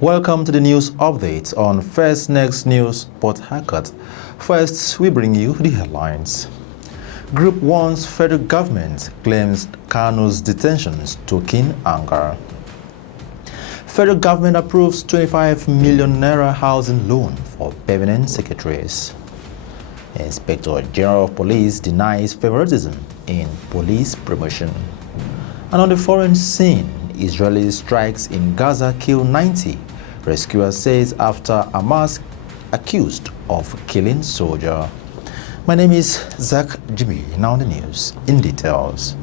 Welcome to the news update on First Next News Port Harcourt. First, we bring you the headlines. Group 1's federal government claims Kanu's detention stoking anger. Federal government approves 25 million naira housing loan for permanent secretaries. Inspector General of Police denies favoritism in police promotion. And on the foreign scene, Israeli strikes in Gaza kill 90. Rescuer says after Hamas accused of killing soldier. My name is Zach Jimmy. Now the news in details.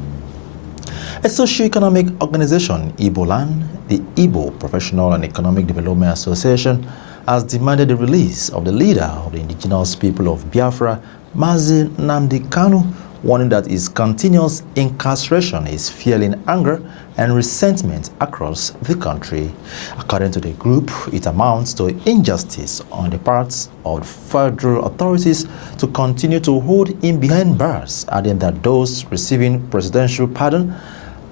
A socio-economic organization, Igboland, the Igbo Professional and Economic Development Association, has demanded the release of the leader of the indigenous people of Biafra, Mazi Nnamdi Kanu, warning that his continuous incarceration is fueling anger and resentment across the country. According to the group, it amounts to injustice on the parts of federal authorities to continue to hold him behind bars, adding that those receiving presidential pardon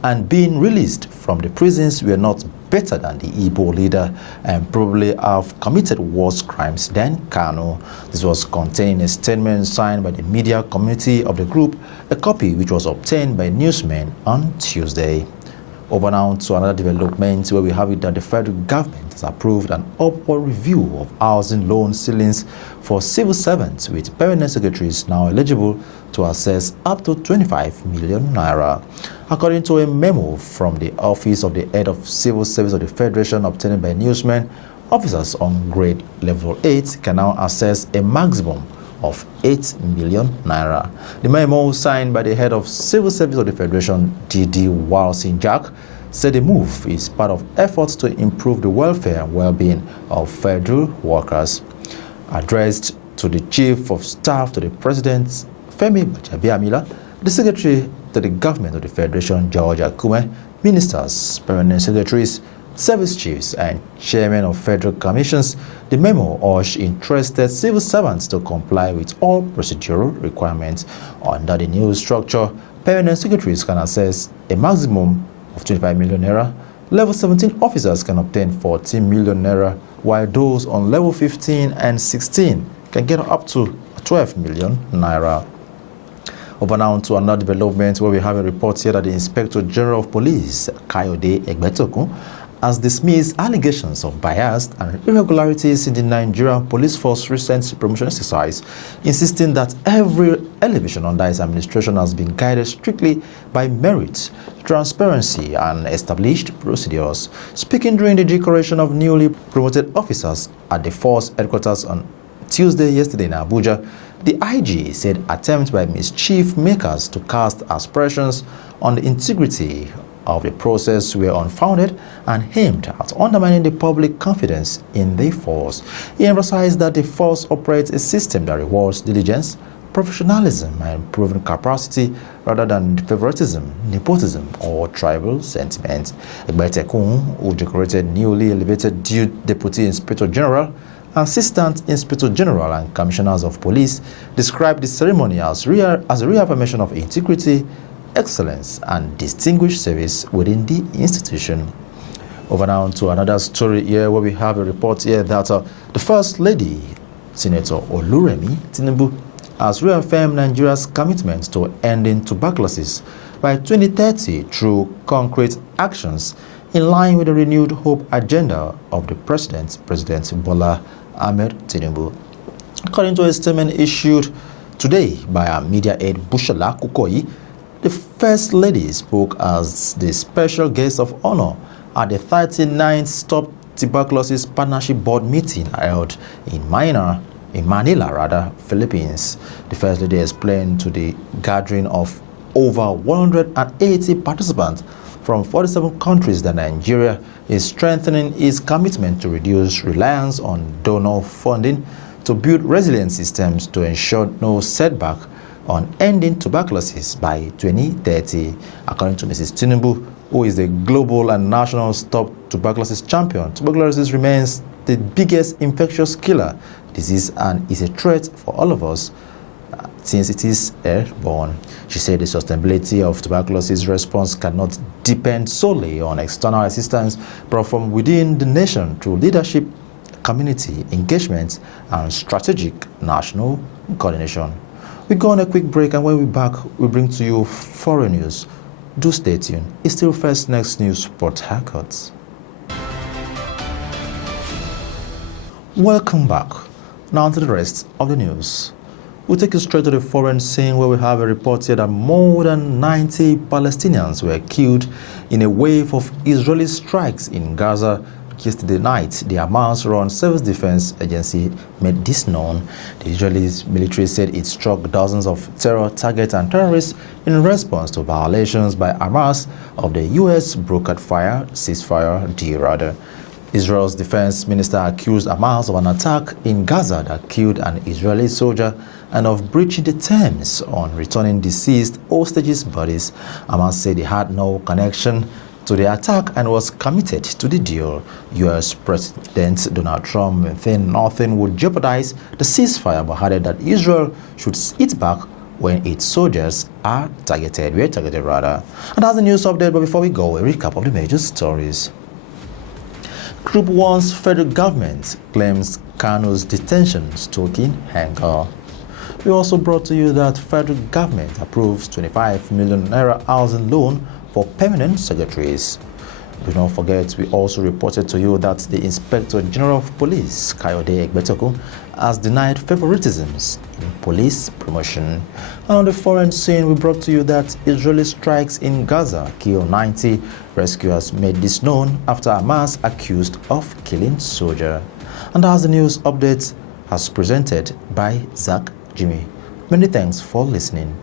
and being released from the prisons were not better than the Igbo leader and probably have committed worse crimes than Kanu. This was contained in a statement signed by the media community of the group, a copy which was obtained by newsmen on Tuesday. Over now to another development where we have it that the federal government has approved an upward review of housing loan ceilings for civil servants, with permanent secretaries now eligible to access up to 25 million naira. According to a memo from the Office of the Head of Civil Service of the Federation obtained by newsmen, officers on grade level 8 can now access a maximum of 8 million naira. The memo signed by the head of Civil Service of the Federation, D.D. Walsin Jack, said the move is part of efforts to improve the welfare and well-being of federal workers. Addressed to the Chief of Staff to the President, Femi Gbajabiamila, the Secretary to the Government of the Federation, George Akume, ministers, permanent secretaries, service chiefs, and chairmen of federal commissions, the memo urged interested civil servants to comply with all procedural requirements. Under the new structure, permanent secretaries can access a maximum of 25 million naira. Level 17 officers can obtain 14 million naira, while those on level 15 and 16 can get up to 12 million naira. Over now to another development where we have a report here that the Inspector General of Police, Kayode Egbetokun, has dismissed allegations of bias and irregularities in the Nigerian police force recent promotion exercise, insisting that every elevation under his administration has been guided strictly by merit, transparency, and established procedures. Speaking during the decoration of newly promoted officers at the force headquarters on yesterday in Abuja, the IG said attempts by mischief makers to cast aspersions on the integrity of the process were unfounded and aimed at undermining the public confidence in the force. He emphasized that the force operates a system that rewards diligence, professionalism, and proven capacity rather than favoritism, nepotism, or tribal sentiment. Egbetekun, who decorated newly elevated Deputy Inspector General, Assistant Inspector General, and Commissioners of Police, described the ceremony as a reaffirmation of integrity, excellence, and distinguished service within the institution. Over now to another story here where we have a report here that the First Lady, Senator Oluremi Tinubu, has reaffirmed Nigeria's commitment to ending tuberculosis by 2030 through concrete actions in line with the renewed hope agenda of the President Bola Ahmed Tinubu. According to a statement issued today by our media aide Bushola Kukoyi, the First Lady spoke as the special guest of honor at the 39th Stop Tuberculosis Partnership Board meeting held in Manila, Philippines. The First Lady explained to the gathering of over 180 participants from 47 countries that Nigeria is strengthening its commitment to reduce reliance on donor funding, to build resilient systems to ensure no setback on ending tuberculosis by 2030. According to Mrs. Tinubu, who is the global and national Stop Tuberculosis champion, tuberculosis remains the biggest infectious killer disease and is a threat for all of us. since it is airborne. She said the sustainability of tuberculosis response cannot depend solely on external assistance, but from within the nation through leadership, community engagement, and strategic national coordination. We go on a quick break, and when we're back, we bring to you foreign news. Do stay tuned. It's still First Next News, Port Harcourt. Welcome back. Now to the rest of the news. We'll take you straight to the foreign scene, where we have a report here that more than 90 Palestinians were killed in a wave of Israeli strikes in Gaza. Yesterday night, the Hamas-run Civil Defense Agency made this known. The Israeli military said it struck dozens of terror targets and terrorists in response to violations by Hamas of the U.S. brokered ceasefire deal. Israel's defense minister accused Hamas of an attack in Gaza that killed an Israeli soldier and of breaching the terms on returning deceased hostages' bodies. Hamas said it had no connection to the attack and was committed to the deal. U.S. President Donald Trump said nothing would jeopardize the ceasefire, but added that Israel should hit back when its soldiers are targeted. And that's the news update, but before we go, a recap of the major stories. Group 1's federal government claims Kanu's detention stoking anger. We also brought to you that federal government approves 25 million naira housing loan for permanent secretaries. Do not forget, we also reported to you that the Inspector General of Police, Kayode Egbetokun, has denied favoritisms in police promotion. And on the foreign scene, we brought to you that Israeli strikes in Gaza kill 90. Rescuers made this known after Hamas accused of killing soldier. And as the news update, as presented by Zach Jimmy. Many thanks for listening.